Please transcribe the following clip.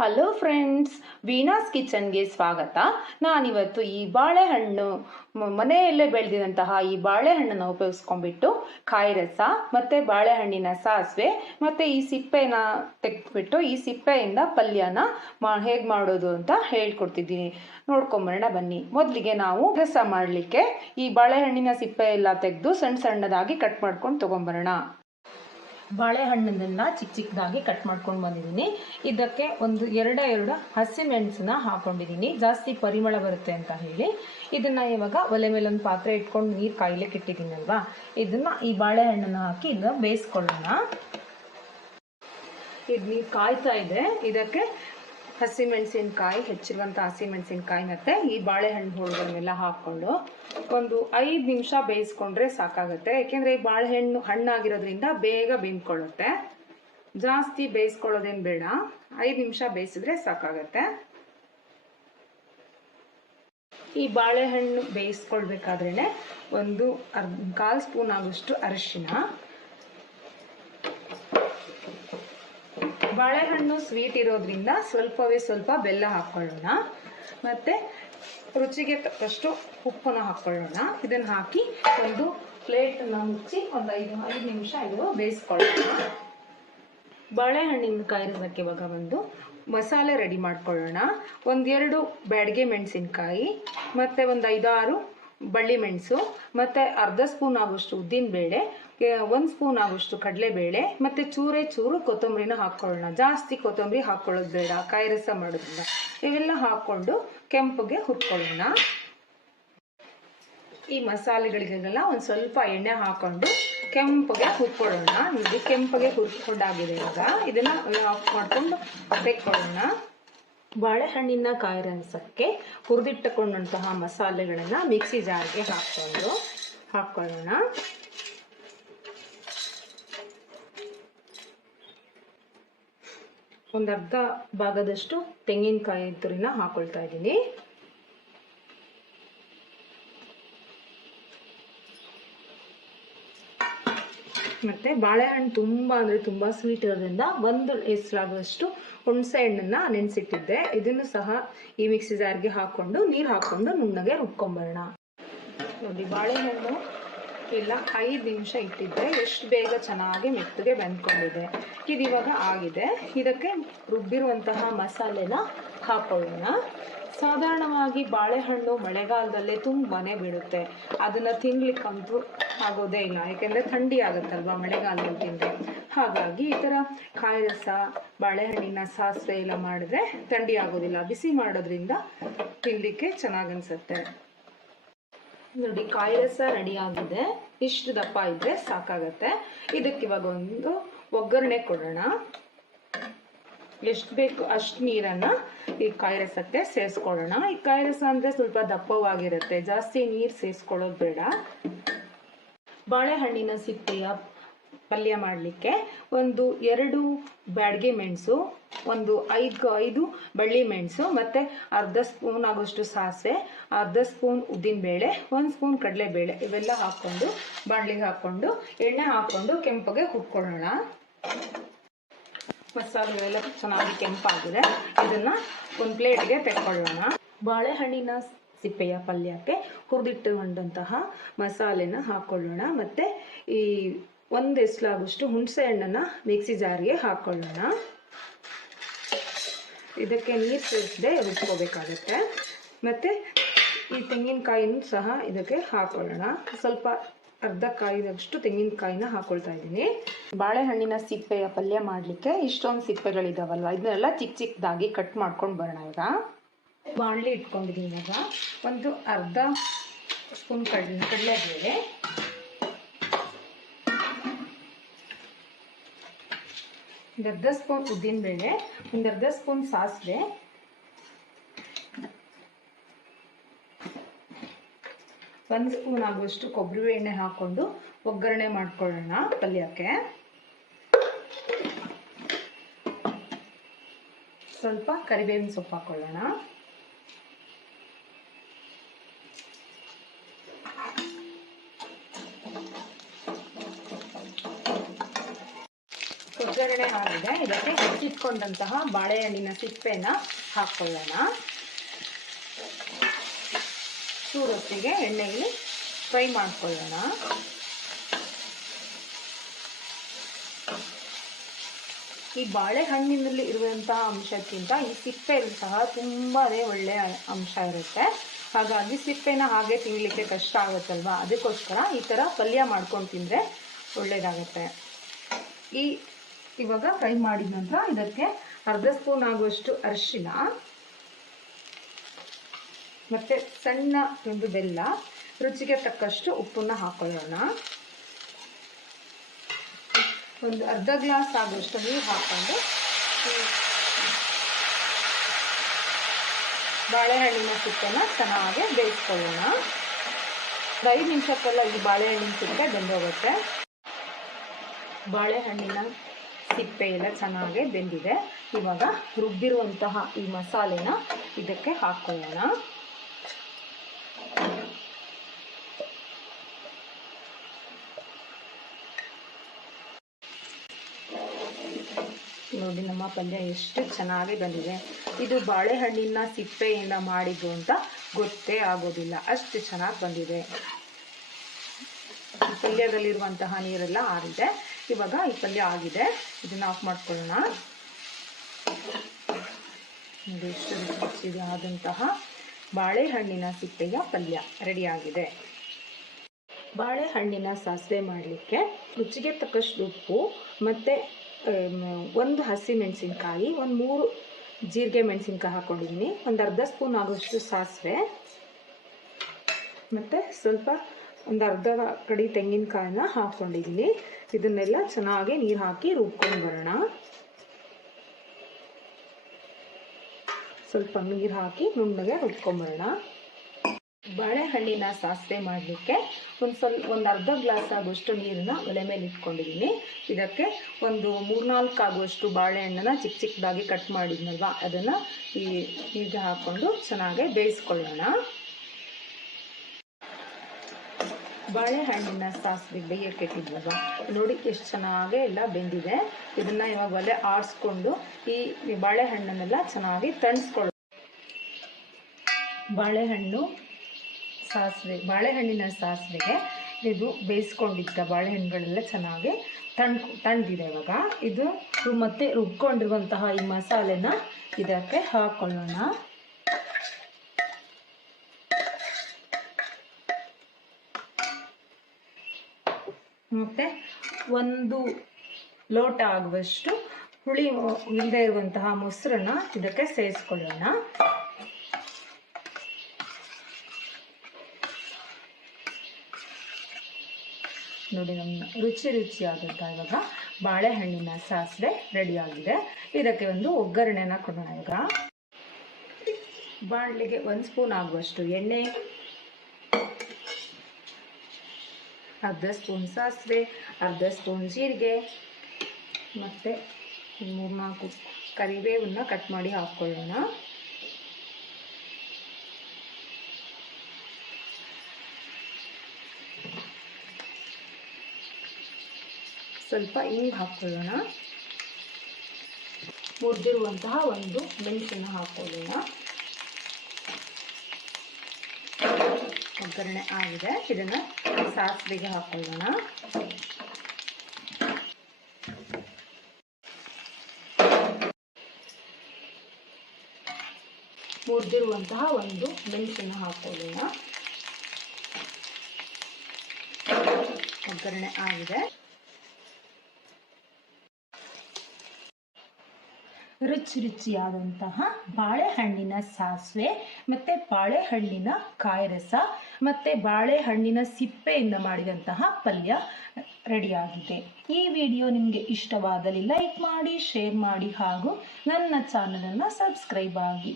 Hello friends ವೀಣಾಸ್ ಕಿಚನ್ಗೆ ಸ್ವಾಗತ. ನಾನಿವತ್ತು ಈ ಬಾಳೆಹಣ್ಣು ಮನೆಯಲ್ಲೇ ಬೆಳೆದಿದಂತಹ ಈ ಬಾಳೆಹಣ್ಣನ್ನು ಉಪಯೋಗಿಸ್ಕೊಂಡ್ಬಿಟ್ಟು ಕಾಯಿ ರಸ, ಮತ್ತು ಬಾಳೆಹಣ್ಣಿನ ಸಾಸಿವೆ, ಮತ್ತು ಈ ಸಿಪ್ಪೆನ ತೆಗೆದ್ಬಿಟ್ಟು ಈ ಸಿಪ್ಪೆಯಿಂದ ಪಲ್ಯನ ಮಾ, ಹೇಗೆ ಮಾಡೋದು ಅಂತ ಹೇಳ್ಕೊಡ್ತಿದ್ದೀನಿ. ನೋಡ್ಕೊಂಬರೋಣ ಬನ್ನಿ. ಮೊದಲಿಗೆ ನಾವು ರಸ ಮಾಡಲಿಕ್ಕೆ ಈ ಬಾಳೆಹಣ್ಣಿನ ಸಿಪ್ಪೆ ಎಲ್ಲ ತೆಗೆದು ಸಣ್ಣ ಸಣ್ಣದಾಗಿ ಕಟ್ ಮಾಡ್ಕೊಂಡು ತೊಗೊಂಬರೋಣ. ಬಾಳೆಹಣ್ಣನ್ನ ಚಿಕ್ಕ ಚಿಕ್ಕದಾಗಿ ಕಟ್ ಮಾಡ್ಕೊಂಡು ಬಂದಿದ್ದೀನಿ. ಇದಕ್ಕೆ ಒಂದು ಎರಡ ಎರಡು ಹಸಿಮೆಣಸನ್ನ ಹಾಕೊಂಡಿದ್ದೀನಿ. ಜಾಸ್ತಿ ಪರಿಮಳ ಬರುತ್ತೆ ಅಂತ ಹೇಳಿ. ಇದನ್ನ ಇವಾಗ ಒಲೆ ಮೇಲೆ ಒಂದು ಪಾತ್ರೆ ಇಟ್ಕೊಂಡು ನೀರು ಕಾಯ್ಲಿಕ್ಕೆ ಇಟ್ಟಿದ್ದೀನಲ್ವಾ ಇದನ್ನ ಈ ಬಾಳೆಹಣ್ಣನ್ನ ಹಾಕಿ ಇದನ್ನ ಬೇಯಿಸ್ಕೊಳ್ಳೋಣ. ಇದು ನೀರು ಕಾಯ್ತಾ ಇದೆ. ಇದಕ್ಕೆ ಹಸಿಮೆಣಸಿನ್ಕಾಯಿ ಹೆಚ್ಚಿರುವಂಥ ಹಸಿಮೆಣಸಿನ್ಕಾಯಿ ಮತ್ತೆ ಈ ಬಾಳೆಹಣ್ಣು ಹೋಳುಗಳನ್ನೆಲ್ಲ ಹಾಕ್ಕೊಂಡು ಒಂದು ಐದು ನಿಮಿಷ ಬೇಯಿಸ್ಕೊಂಡ್ರೆ ಸಾಕಾಗುತ್ತೆ. ಯಾಕೆಂದರೆ ಈ ಬಾಳೆಹಣ್ಣು ಹಣ್ಣಾಗಿರೋದ್ರಿಂದ ಬೇಗ ಬೆಂದ್ಕೊಳ್ಳುತ್ತೆ. ಜಾಸ್ತಿ ಬೇಯಿಸ್ಕೊಳ್ಳೋದೇನು ಬೇಡ. ಐದು ನಿಮಿಷ ಬೇಯಿಸಿದ್ರೆ ಸಾಕಾಗತ್ತೆ. ಈ ಬಾಳೆಹಣ್ಣು ಬೇಯಿಸ್ಕೊಳ್ಬೇಕಾದ್ರೇ ಒಂದು ಅರ್ಧ, ಕಾಲು ಸ್ಪೂನ್ ಆಗೋಷ್ಟು ಅರಿಶಿನ ಬಾಳೆಹಣ್ಣು ಸ್ವೀಟ್ ಇರೋದ್ರಿಂದ ಸ್ವಲ್ಪವೇ ಸ್ವಲ್ಪ ಬೆಲ್ಲ ಹಾಕ್ಕೊಳ್ಳೋಣ ಮತ್ತು ರುಚಿಗೆ ತಕ್ಕಷ್ಟು ಉಪ್ಪನ್ನು ಹಾಕ್ಕೊಳ್ಳೋಣ ಇದನ್ನು ಹಾಕಿ ಒಂದು ಪ್ಲೇಟನ್ನು ಮುಚ್ಚಿ ಒಂದು ಐದು ಐದು ನಿಮಿಷ ಇದು ಬೇಯಿಸ್ಕೊಳ್ಳೋಣ. ಬಾಳೆಹಣ್ಣಿನ ಕಾಯಿರೋದಕ್ಕೆ ಇವಾಗ ಒಂದು ಮಸಾಲೆ ರೆಡಿ ಮಾಡ್ಕೊಳ್ಳೋಣ. ಒಂದೆರಡು ಬ್ಯಾಡಿಗೆ ಮೆಣಸಿನ್ಕಾಯಿ, ಮತ್ತು ಒಂದು ಐದಾರು ಬಳ್ಳಿ ಮೆಣಸು, ಮತ್ತು ಅರ್ಧ ಸ್ಪೂನ್ ಆಗೋಷ್ಟು ಉದ್ದಿನಬೇಳೆ ಒಂದು ಸ್ಪೂನ್ ಆಗೋಷ್ಟು ಕಡಲೆಬೇಳೆ, ಮತ್ತು ಚೂರೇ ಚೂರು ಕೊತ್ತಂಬರಿನ ಹಾಕ್ಕೊಳ್ಳೋಣ ಜಾಸ್ತಿ ಕೊತ್ತಂಬರಿ ಹಾಕ್ಕೊಳ್ಳೋದು ಬೇಡ, ಕಾಯಿ ರಸ ಮಾಡೋದ್ರಿಂದ. ಇವೆಲ್ಲ ಹಾಕ್ಕೊಂಡು ಕೆಂಪಗೆ ಹುರ್ಕೊಳ್ಳೋಣ. ಈ ಮಸಾಲೆಗಳಿಗೆಲ್ಲ ಒಂದು ಸ್ವಲ್ಪ ಎಣ್ಣೆ ಹಾಕ್ಕೊಂಡು ಕೆಂಪಗೆ ಹುರ್ಕೊಳ್ಳೋಣ. ಇದು ಕೆಂಪಗೆ ಹುರ್ಕೊಂಡಾಗಿದೆ ಇವಾಗ. ಇದನ್ನು ಆಫ್ ಮಾಡ್ಕೊಂಡು ತೆಕ್ಕೊಳ್ಳೋಣ ಬಾಳೆಹಣ್ಣಿನ ಕಾಯಿ ರಸಕ್ಕೆ ಹುರಿದಿಟ್ಟುಕೊಂಡಂತಹ ಮಸಾಲೆಗಳನ್ನು ಮಿಕ್ಸಿ ಜಾರ್ಗೆ ಹಾಕ್ಕೊಂಡು, ಹಾಕ್ಕೊಳ್ಳೋಣ. ಒಂದು ಅರ್ಧ ಭಾಗದಷ್ಟು ತೆಂಗಿನಕಾಯಿ ತುರಿನ ಹಾಕ್ಕೊಳ್ತಾ ಇದ್ದೀನಿ. ಮತ್ತು ಬಾಳೆಹಣ್ಣು ತುಂಬ ಅಂದರೆ ತುಂಬ ಸ್ವೀಟ್ ಇರೋದ್ರಿಂದ ಒಂದು ಎಸ್ಲಾಗುವಷ್ಟು ಹುಣಸೆ ಹಣ್ಣನ್ನು ನೆನೆಸಿಟ್ಟಿದ್ದೆ. ಇದನ್ನು ಸಹ ಈ ಮಿಕ್ಸಿ ಜಾರ್ಗೆ ಹಾಕ್ಕೊಂಡು ನೀರು ಹಾಕ್ಕೊಂಡು ನುಣ್ಣಗೆ ರುಬ್ಕೊಂಬರೋಣ ನೋಡಿ, ಬಾಳೆಹಣ್ಣು ಎಲ್ಲ ಐದು ನಿಮಿಷ ಇಟ್ಟಿದ್ದೆ. ಎಷ್ಟು ಬೇಗ ಚೆನ್ನಾಗಿ ಮೆತ್ತಗೆ ಬೆಂದ್ಕೊಂಡಿದೆ. ಇದು ಇವಾಗ ಆಗಿದೆ. ಇದಕ್ಕೆ ರುಬ್ಬಿರುವಂತಹ ಮಸಾಲೆನ ಹಾಕೊಳ್ಳೋಣ. ಸಾಧಾರಣವಾಗಿ ಬಾಳೆಹಣ್ಣು ಮಳೆಗಾಲದಲ್ಲೇ ತುಂಬಾ ಬಿಡುತ್ತೆ. ಅದನ್ನು ತಿನ್ಲಿಕ್ಕಂತೂ ಆಗೋದೇ ಇಲ್ಲ. ಯಾಕೆಂದರೆ ಥಂಡಿ ಆಗುತ್ತಲ್ವಾ ಮಳೆಗಾಲದಲ್ಲಿ ತಿಂದರೆ. ಹಾಗಾಗಿ ಈ ಥರ ಕಾಯಿ ರಸ ಬಾಳೆಹಣ್ಣಿನ ಸಾಸಿವೆ ಎಲ್ಲ ಮಾಡಿದ್ರೆ ಥಂಡಿ ಆಗೋದಿಲ್ಲ. ಬಿಸಿ ಮಾಡೋದ್ರಿಂದ ತಿನ್ನಲಿಕ್ಕೆ ಚೆನ್ನಾಗಿ ಅನಿಸುತ್ತೆ. ನೋಡಿ ಕಾಯಿ ರಸ ರೆಡಿ ಆಗಿದೆ. ಇಷ್ಟು ದಪ್ಪ ಇದ್ರೆ ಸಾಕಾಗತ್ತೆ. ಇದಕ್ಕೆ ಇವಾಗ ಒಂದು ಒಗ್ಗರಣೆ ಕೊಡೋಣ. ಎಷ್ಟು ಬೇಕು ಅಷ್ಟು ನೀರನ್ನ ಈ ಕಾಯಿ ರಸಕ್ಕೆ ಸೇರಿಸ್ಕೊಳ್ಳೋಣ. ಈ ಕಾಯಿ ರಸ ಅಂದ್ರೆ ಸ್ವಲ್ಪ ದಪ್ಪವಾಗಿರುತ್ತೆ. ಜಾಸ್ತಿ ನೀರು ಸೇರಿಸ್ಕೊಳ್ಳೋದು ಬೇಡ. ಬಾಳೆಹಣ್ಣಿನ ಸಿಪ್ಪೆಯ ಪಲ್ಯ ಮಾಡಲಿಕ್ಕೆ ಒಂದು ಎರಡು ಬ್ಯಾಡಗೆ ಮೆಣಸು, ಒಂದು ಐದು ಐದು ಬಳ್ಳಿ ಮೆಣಸು ಮತ್ತು ಅರ್ಧ ಸ್ಪೂನ್ ಆಗೋಷ್ಟು ಸಾಸಿವೆ, ಅರ್ಧ ಸ್ಪೂನ್ ಉದ್ದಿನಬೇಳೆ ಒಂದು ಸ್ಪೂನ್ ಕಡಲೆಬೇಳೆ ಇವೆಲ್ಲ ಹಾಕ್ಕೊಂಡು, ಬಾಣಲಿಗೆ ಹಾಕ್ಕೊಂಡು, ಎಣ್ಣೆ ಹಾಕ್ಕೊಂಡು ಕೆಂಪಗೆ ಹುರ್ಕೊಳ್ಳೋಣ. ಮಸಾಲೆಗಳೆಲ್ಲ ಚೆನ್ನಾಗಿ ಕೆಂಪಾಗಿದೆ. ಇದನ್ನು ಒಂದು ಪ್ಲೇಟ್ಗೆ ತೆಕ್ಕೊಳ್ಳೋಣ. ಬಾಳೆಹಣ್ಣಿನ ಸಿಪ್ಪೆಯ ಪಲ್ಯಕ್ಕೆ ಹುರಿದಿಟ್ಟುಕೊಂಡಂತಹ ಮಸಾಲೆನ ಹಾಕ್ಕೊಳ್ಳೋಣ. ಮತ್ತು ಈ ಒಂದು ಎಸ್ಲಾಗುಷ್ಟು ಹುಣಸೆ ಹಣ್ಣನ್ನು ಮಿಕ್ಸಿ ಜಾರಿಗೆ ಹಾಕ್ಕೊಳ್ಳೋಣ ಇದಕ್ಕೆ ನೀರು ಸೇರಿಸದೆ ರುಬ್ಕೋಬೇಕಾಗತ್ತೆ. ಮತ್ತು ಈ ತೆಂಗಿನಕಾಯಿನೂ ಸಹ ಇದಕ್ಕೆ ಹಾಕ್ಕೊಳ್ಳೋಣ ಸ್ವಲ್ಪ ಅರ್ಧ ಕಾಯಿದಷ್ಟು ತೆಂಗಿನಕಾಯಿನ ಹಾಕೊಳ್ತಾ ಇದ್ದೀನಿ. ಬಾಳೆಹಣ್ಣಿನ ಸಿಪ್ಪೆಯ ಪಲ್ಯ ಮಾಡಲಿಕ್ಕೆ ಇಷ್ಟೊಂದು ಸಿಪ್ಪೆಗಳಿದಾವಲ್ವ? ಇದನ್ನೆಲ್ಲ ಚಿಕ್ಕ ಚಿಕ್ಕದಾಗಿ ಕಟ್ ಮಾಡ್ಕೊಂಡು ಬರೋಣ ಈಗ ಬಾಣಲಿ ಇಟ್ಕೊಂಡಿದ್ದೀನಿ ಇವಾಗ. ಒಂದು ಅರ್ಧ ಸ್ಪೂನ್ ಕಡಲೆ ಕಡಲೆಬೇಳೆ ಒಂದು ಅರ್ಧ ಸ್ಪೂನ್ ಉದ್ದಿನಬೇಳೆ ಒಂದು ಅರ್ಧ ಸ್ಪೂನ್ ಸಾಸಿವೆ. ಒಂದು ಸ್ಪೂನ್ ಆಗುವಷ್ಟು ಕೊಬ್ಬರಿ ಎಣ್ಣೆ ಹಾಕ್ಕೊಂಡು ಒಗ್ಗರಣೆ ಮಾಡ್ಕೊಳ್ಳೋಣ ಪಲ್ಯಕ್ಕೆ. ಸ್ವಲ್ಪ ಕರಿಬೇವಿನ ಸೊಪ್ಪು ಹಾಕ್ಕೊಳ್ಳೋಣ. ಒಗ್ಗರಣೆ ಆಗಿದೆ ಇದಕ್ಕೆ ಹೆಚ್ಚಿಟ್ಕೊಂಡಂತಹ ಬಾಳೆಹಣ್ಣಿನ ಸಿಪ್ಪೆನ ಹಾಕ್ಕೊಳ್ಳೋಣ ಚೂರೊತ್ತಿಗೆ ಎಣ್ಣೆಯಲ್ಲಿ ಫ್ರೈ ಮಾಡ್ಕೊಳ್ಳೋಣ. ಈ ಬಾಳೆಹಣ್ಣಿನಲ್ಲಿ ಇರುವಂತಹ ಅಂಶಕ್ಕಿಂತ ಈ ಸಿಪ್ಪೆಯಲ್ಲಿ ಸಹ ತುಂಬಾನೇ ಒಳ್ಳೆಯ ಅಂಶ ಇರುತ್ತೆ. ಹಾಗಾಗಿ ಸಿಪ್ಪೆನ ಹಾಗೆ ತಿನ್ನಲಿಕ್ಕೆ ಕಷ್ಟ ಆಗುತ್ತಲ್ವಾ? ಅದಕ್ಕೋಸ್ಕರ ಈ ಥರ ಪಲ್ಯ ಮಾಡ್ಕೊಂಡು ತಿಂದರೆ ಒಳ್ಳೆಯದಾಗುತ್ತೆ ಈ ಇವಾಗ ಫ್ರೈ ಮಾಡಿದ ನಂತರ ಇದಕ್ಕೆ ಅರ್ಧ ಸ್ಪೂನ್ ಆಗುವಷ್ಟು ಅರಿಶಿನ ಮತ್ತು ಸಣ್ಣ ಒಂದು ಬೆಲ್ಲ, ರುಚಿಗೆ ತಕ್ಕಷ್ಟು ಉಪ್ಪನ್ನ ಹಾಕೊಳ್ಳೋಣ. ಒಂದು ಅರ್ಧ ಗ್ಲಾಸ್ ಆಗುವಷ್ಟು ನೀರು ಹಾಕ್ಕೊಂಡು ಬಾಳೆಹಣ್ಣಿನ ಸುತ್ತನ ಚೆನ್ನಾಗಿ ಬೇಯಿಸ್ಕೊಳ್ಳೋಣ. ಐದು ನಿಮಿಷಕ್ಕೆಲ್ಲ ಈ ಬಾಳೆಹಣ್ಣಿನ ಸುತ್ತ ಬೆಂದೋಗುತ್ತೆ. ಬಾಳೆಹಣ್ಣಿನ ಸಿಪ್ಪೆ ಎಲ್ಲ ಚೆನ್ನಾಗೆ ಬೆಂದಿದೆ. ಇವಾಗ ರುಬ್ಬಿರುವಂತಹ ಈ ಮಸಾಲೆನ ಇದಕ್ಕೆ ಹಾಕ್ಕೊಳ್ಳೋಣ ನೋಡಿ ನಮ್ಮ ಪಲ್ಯ ಎಷ್ಟು ಚೆನ್ನಾಗಿ ಬಂದಿದೆ. ಇದು ಬಾಳೆಹಣ್ಣಿನ ಸಿಪ್ಪೆಯಿಂದ ಮಾಡಿದ್ದು ಅಂತ ಗೊತ್ತೇ ಆಗೋದಿಲ್ಲ. ಅಷ್ಟು ಚೆನ್ನಾಗಿ ಬಂದಿದೆ. ಈ ಪಲ್ಯದಲ್ಲಿರುವಂತಹ ನೀರೆಲ್ಲ ಆರಿದೆ. ಇವಾಗ ಈ ಪಲ್ಯ ಆಗಿದೆ. ಇದನ್ನ ಆಫ್ ಮಾಡ್ಕೊಳ್ಳೋಣ. ಆದಂತಹ ಬಾಳೆಹಣ್ಣಿನ ಸಿಪ್ಪೆಯ ಪಲ್ಯ ರೆಡಿಯಾಗಿದೆ ಬಾಳೆಹಣ್ಣಿನ ಸಾಸಿವೆ ಮಾಡಲಿಕ್ಕೆ ರುಚಿಗೆ ತಕ್ಕಷ್ಟು ಉಪ್ಪು, ಮತ್ತು ಒಂದು ಹಸಿ ಮೆಣಸಿನ್ಕಾಯಿ, ಒಂದು ಮೂರು ಜೀರಿಗೆ ಮೆಣಸಿನ್ಕಾಯಿ ಹಾಕ್ಕೊಂಡಿದ್ದೀನಿ ಒಂದು ಅರ್ಧ ಸ್ಪೂನ್ ಆಗೋಷ್ಟು ಸಾಸಿವೆ, ಮತ್ತು ಸ್ವಲ್ಪ ಒಂದು ಅರ್ಧ ಕಡಿ ತೆಂಗಿನಕಾಯನ್ನ ಹಾಕ್ಕೊಂಡಿದ್ದೀನಿ ಇದನ್ನೆಲ್ಲ ಚೆನ್ನಾಗಿ ನೀರು ಹಾಕಿ ರುಬ್ಕೊಂಡು ಬರೋಣ. ಸ್ವಲ್ಪ ನೀರು ಹಾಕಿ ನುಣ್ಣಗೆ ರುಬ್ಕೊಂಬರೋಣ ಬಾಳೆಹಣ್ಣಿನ ಸಾಸಿವೆ ಮಾಡಲಿಕ್ಕೆ ಒಂದು ಸ್ವಲ್ಪ, ಒಂದು ಅರ್ಧ ಗ್ಲಾಸ್ ಆಗುವಷ್ಟು ನೀರನ್ನ ಒಲೆ ಮೇಲೆ ಇಟ್ಕೊಂಡಿದ್ದೀನಿ ಇದಕ್ಕೆ ಒಂದು ಮೂರ್ನಾಲ್ಕು ಆಗುವಷ್ಟು ಬಾಳೆಹಣ್ಣನ್ನ ಚಿಕ್ಕ ಚಿಕ್ಕದಾಗಿ ಕಟ್ ಮಾಡಿದ್ನಲ್ವ? ಅದನ್ನು ಈ ನೀರಿಗೆ ಹಾಕ್ಕೊಂಡು ಚೆನ್ನಾಗೆ ಬೇಯಿಸ್ಕೊಳ್ಳೋಣ. ಬಾಳೆಹಣ್ಣಿನ ಸಾಸಿವೆ ಬೇಯಕ್ಕೆ ಇಟ್ಟಿದ್ವಲ್ವ? ನೋಡಿ ಎಷ್ಟು ಚೆನ್ನಾಗಿ ಎಲ್ಲ ಬೆಂದಿದೆ. ಇದನ್ನು ಇವಾಗ ಒಲೆ ಆರಿಸ್ಕೊಂಡು ಈ ಬಾಳೆಹಣ್ಣನ್ನೆಲ್ಲ ಚೆನ್ನಾಗಿ ತಣಿಸ್ಕೊಳ್ಳೋ ಬಾಳೆಹಣ್ಣು ಸಾಸಿವೆ, ಬಾಳೆಹಣ್ಣಿನ ಸಾಸಿವೆಗೆ ಇದು ಬೇಯಿಸ್ಕೊಂಡಿದ್ದ ಬಾಳೆಹಣ್ಣುಗಳೆಲ್ಲ ಚೆನ್ನಾಗಿ ತಣ್ ತಣ್ದಿದೆ ಇವಾಗ. ಇದು ಮತ್ತೆ ರುಬ್ಕೊಂಡಿರುವಂತಹ ಈ ಮಸಾಲೆನ ಇದಕ್ಕೆ ಹಾಕೊಳ್ಳೋಣ. ಮತ್ತೆ ಒಂದು ಲೋಟ ಆಗುವಷ್ಟು ಹುಳಿ ಇಲ್ಲದೆ ಇರುವಂತಹ ಮೊಸರನ್ನ ಇದಕ್ಕೆ ಸೇರಿಸ್ಕೊಳ್ಳೋಣ. ನೋಡಿ ನಮ್ಮ ರುಚಿ ರುಚಿಯಾದಂಥ ಇವಾಗ ಬಾಳೆಹಣ್ಣಿನ ಸಾಸಿವೆ ರೆಡಿಯಾಗಿದೆ. ಇದಕ್ಕೆ ಒಂದು ಒಗ್ಗರಣೆನ ಕೊಡೋಣ ಇವಾಗ. ಬಾಣಲಿಗೆ ಒಂದು ಸ್ಪೂನ್ ಆಗುವಷ್ಟು ಎಣ್ಣೆ ಅರ್ಧ ಸ್ಪೂನ್ ಸಾಸಿವೆ, ಅರ್ಧ ಸ್ಪೂನ್ ಜೀರಿಗೆ, ಮತ್ತು ಮೂರ್ನಾಲ್ಕು ಕರಿಬೇವನ್ನ ಕಟ್ ಮಾಡಿ ಹಾಕ್ಕೊಳ್ಳೋಣ. ಸ್ವಲ್ಪ ಹಿಂಗೆ ಹಾಕ್ಕೊಳ್ಳೋಣ. ಮುರಿದಿರುವಂತಹ ಒಂದು ಮೆಣಸನ್ನು ಹಾಕ್ಕೊಳ್ಳೋಣ. ಒಗ್ಗರಣೆ ಆಗಿದೆ. ಇದನ್ನ ಸಾಸಿವೆಗೆ ಹಾಕೊಳ್ಳೋಣ. ಮುರಿದಿರುವಂತಹ ಒಂದು ಮೆಣಸನ್ನು ಹಾಕೊಳ್ಳೋಣ. ಒಗ್ಗರಣೆ ಆಗಿದೆ. ರುಚಿ ರುಚಿಯಾದಂತಹ ಬಾಳೆಹಣ್ಣಿನ ಸಾಸಿವೆ, ಮತ್ತು ಬಾಳೆಹಣ್ಣಿನ ಕಾಯರಸ, ಮತ್ತು ಬಾಳೆಹಣ್ಣಿನ ಸಿಪ್ಪೆಯಿಂದ ಮಾಡಿದಂತಹ ಪಲ್ಯ ರೆಡಿಯಾಗಿದೆ. ಈ ವಿಡಿಯೋ ನಿಮಗೆ ಇಷ್ಟವಾದಲ್ಲಿ ಲೈಕ್ ಮಾಡಿ, ಶೇರ್ ಮಾಡಿ ಹಾಗೂ ನನ್ನ ಚಾನಲನ್ನು ಸಬ್ಸ್ಕ್ರೈಬ್ ಆಗಿ.